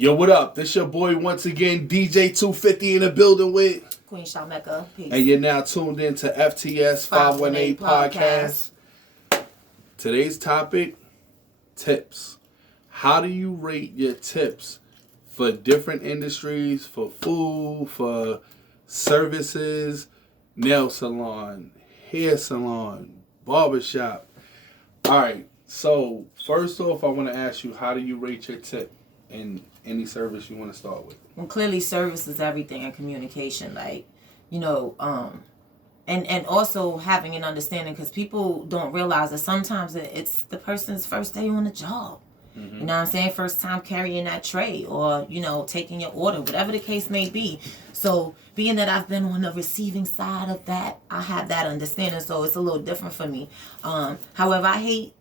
Yo, what up? This your boy once again, Djtwofifty in the building with Queen Sha Mecca. Peace. And you're now tuned in to FTS 518 Podcast. Today's topic, tips. How do you rate your tips for different industries, for food, for services, nail salon, hair salon, barbershop? All right, so first off, I want to ask you, how do you rate your tip in any service you want to start with? Well, clearly service is everything in communication, like, and also having an understanding, because people don't realize that sometimes it's the person's first day on the job. Mm-hmm. You know what I'm saying? First time carrying that tray or, taking your order, whatever the case may be. So being that I've been on the receiving side of that, I have that understanding. So it's a little different for me. However, I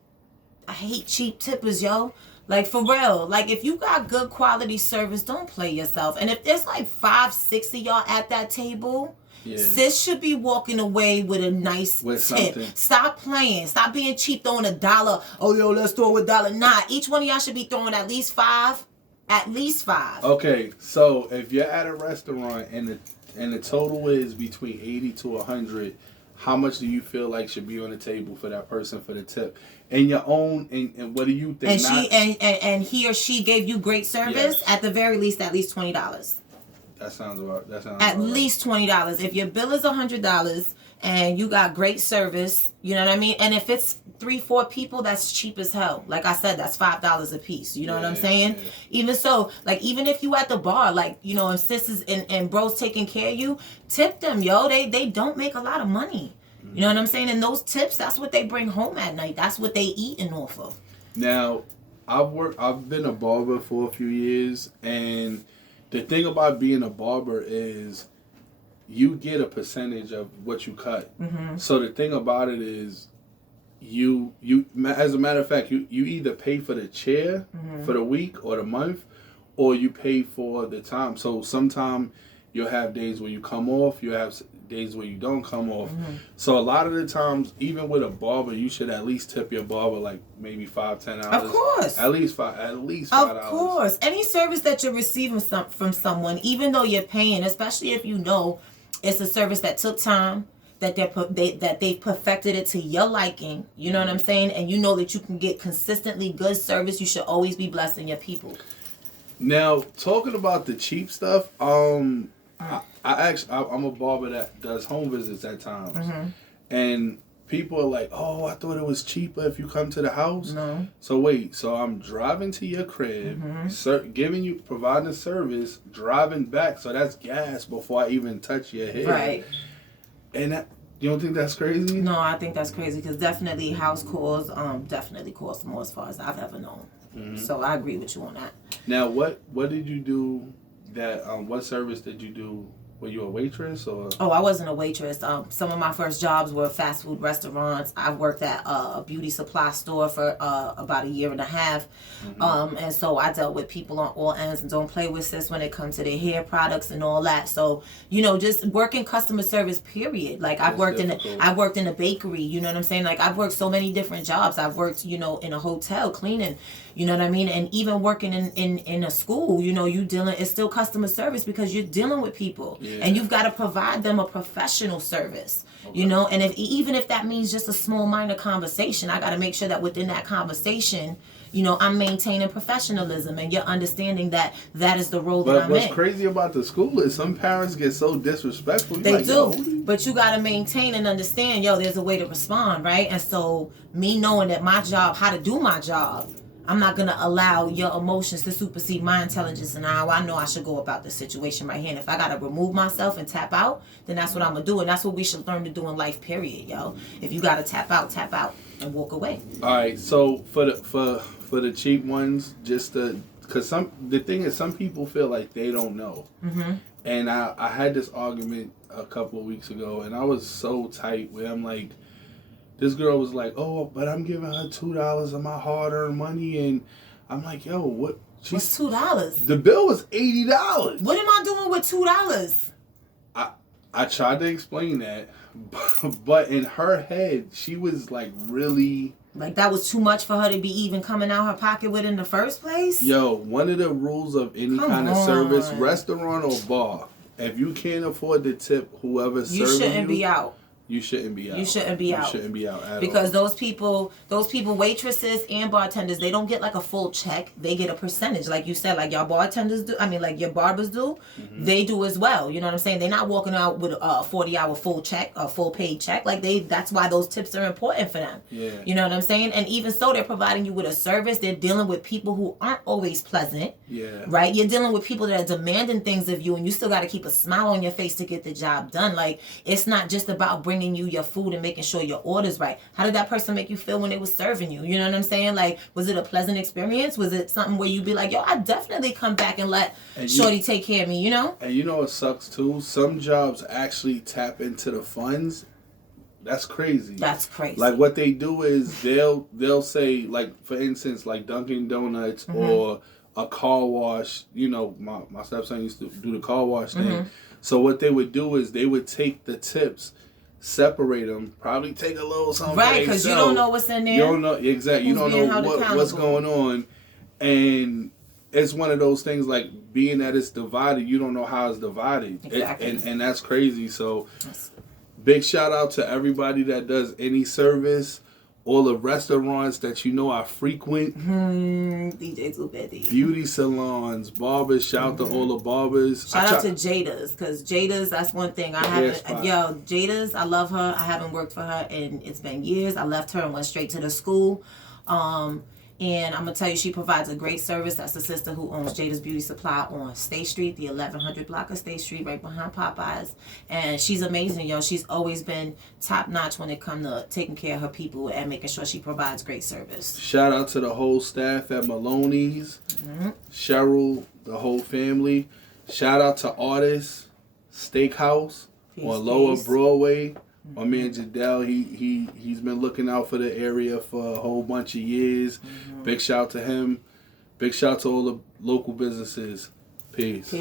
hate cheap tippers, yo. Like, for real. Like, if you got good quality service, don't play yourself. And if there's like 5-6 of y'all at that table, sis should be walking away with a nice tip. Something. Stop playing. Stop being cheap, throwing $1. Oh, yo, let's throw $1. Nah, each one of y'all should be throwing at least 5. At least 5. Okay, so if you're at a restaurant and the total is between 80 to 100, how much do you feel like should be on the table for that person for the tip? And your own, and what do you think? And he or she gave you great service. Yes. At the very least, at least $20. That sounds about. At least $20. If your bill is $100 and you got great service, you know what I mean. And if it's 3-4 people, that's cheap as hell. Like I said, that's $5 a piece. You know what I'm saying? Yeah. Even so, like, even if you at the bar, like, and sisters and bros taking care of you, tip them, yo. They don't make a lot of money. You know what I'm saying? And those tips, that's what they bring home at night. That's what they eating off of. Now, I've been a barber for a few years, and the thing about being a barber is you get a percentage of what you cut. Mm-hmm. So the thing about it is you as a matter of fact, you either pay for the chair for the week or the month, or you pay for the time. So sometimes you'll have days where you come off, you have days where you don't come off. Mm-hmm. So a lot of the times, even with a barber, you should at least tip your barber like maybe $5-10. Of course. At least $5. Of course. Any service that you're receiving from someone, even though you're paying, especially if you know it's a service that took time, that they've perfected it to your liking, you know what I'm saying? And you know that you can get consistently good service, you should always be blessing your people. Now, talking about the cheap stuff, I'm a barber that does home visits at times. Mm-hmm. And people are like, oh, I thought it was cheaper if you come to the house. No. So wait, so I'm driving to your crib, providing a service, driving back. So that's gas before I even touch your head. Right. And you don't think that's crazy? No, I think that's crazy, because definitely house calls definitely cost more as far as I've ever known. Mm-hmm. So I agree with you on that. Now, what did you do what service did you do? Were you a waitress or? Oh, I wasn't a waitress. Some of my first jobs were fast food restaurants. I worked at a beauty supply store for about 1.5 years. Mm-hmm. And so I dealt with people on all ends, and don't play with sis when it comes to their hair products and all that. So, just working customer service, period. Like, I worked in a bakery, you know what I'm saying? Like, I've worked so many different jobs. I've worked, in a hotel cleaning, you know what I mean? And even working in a school, it's still customer service, because you're dealing with people. Yeah. And you've got to provide them a professional service, okay. And even if that means just a small minor conversation, I got to make sure that within that conversation, I'm maintaining professionalism, and you're understanding that is the role that I'm in. But what's crazy about the school is some parents get so disrespectful. They do. But you got to maintain and understand, there's a way to respond, right? And so me knowing that my job, how to do my job, I'm not going to allow your emotions to supersede my intelligence, and how I know I should go about this situation right here. And if I got to remove myself and tap out, then that's what I'm going to do. And that's what we should learn to do in life, period, yo. If you got to tap out and walk away. All right. So for the cheap ones, because the thing is, some people feel like they don't know. Mm-hmm. And I had this argument a couple of weeks ago, and I was so tight where I'm like, this girl was like, oh, but I'm giving her $2 of my hard-earned money. And I'm like, yo, what? What's $2? The bill was $80. What am I doing with $2? I tried to explain that. But in her head, she was like really Like, that was too much for her to be even coming out her pocket with in the first place? Yo, one of the rules of any kind of service, restaurant or bar, if you can't afford to tip whoever's serving you... You shouldn't be out. You shouldn't be out. You shouldn't be out. You shouldn't be out at because all. those people, waitresses and bartenders, they don't get like a full check. They get a percentage, like you said, like y'all bartenders do. I mean, like your barbers do. Mm-hmm. They do as well. You know what I'm saying? They're not walking out with a 40-hour full check, a full paid check. Like that's why those tips are important for them. Yeah. You know what I'm saying? And even so, they're providing you with a service. They're dealing with people who aren't always pleasant. Yeah. Right? You're dealing with people that are demanding things of you, and you still got to keep a smile on your face to get the job done. Like, it's not just about bringing you your food and making sure your order's right. How did that person make you feel when they was serving you? You know what I'm saying? Like, was it a pleasant experience? Was it something where you'd be like, yo, I definitely come back and let Shorty take care of me, you know? And you know what sucks too? Some jobs actually tap into the funds. That's crazy. That's crazy. Like, what they do is they'll say, like, for instance, like Dunkin' Donuts or a car wash. You know, my stepson used to do the car wash thing. So what they would do is they would take the tips, separate them, probably take a little something. Right, because you don't know what's in there. You don't know, exactly. You don't know what's going on. And it's one of those things, like, being that it's divided, you don't know how it's divided. Exactly. And that's crazy. So big shout out to everybody that does any service. All the restaurants that you know I frequent. Djtwofifty. Beauty salons, barbers. Shout out to all the barbers. Shout out to Jada's, because Jada's, that's one thing. Jada's, I love her. I haven't worked for her and it's been years. I left her and went straight to the school. And I'm going to tell you, she provides a great service. That's the sister who owns Jada's Beauty Supply on State Street, the 1100 block of State Street, right behind Popeyes. And she's amazing, yo. She's always been top-notch when it comes to taking care of her people and making sure she provides great service. Shout out to the whole staff at Maloney's, Cheryl, the whole family. Shout out to Artists Steakhouse on Lower Broadway. My man Jadell, he's been looking out for the area for a whole bunch of years. Big shout out to him. Big shout out to all the local businesses. Peace.